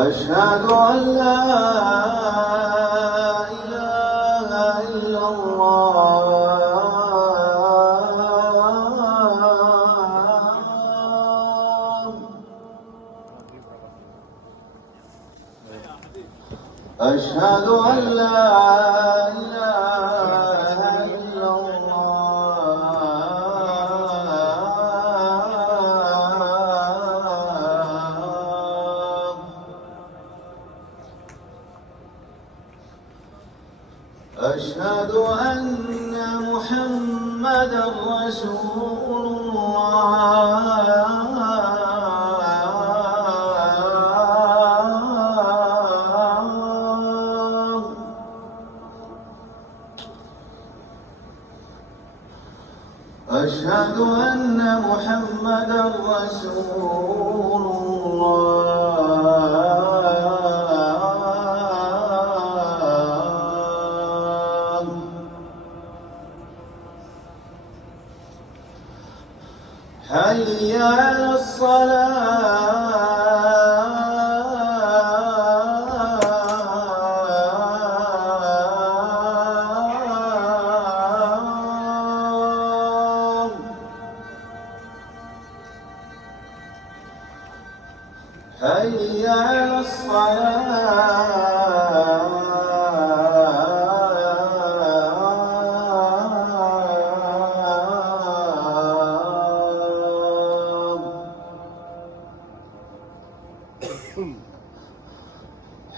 أشهد أن لا إله إلا الله. أشهد أن لا إله إلا الله. أشهد أن محمدًا رسول الله. أشهد أن محمدًا رسول الله. حي على الصلاة. حي على الصلاة.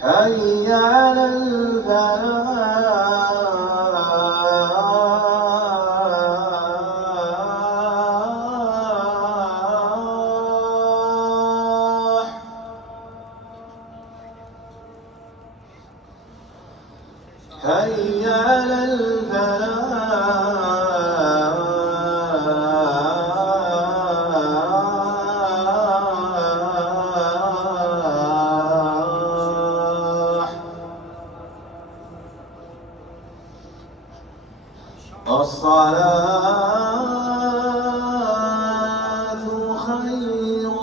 حي على الفلاح. حي على الفلاح. الصلاة خير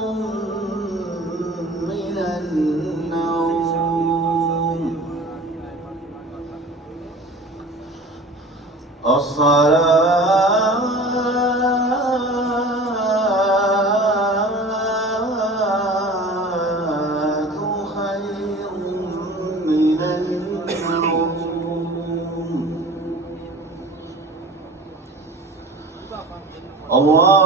من النوم. الصلاة خير من النوم. الله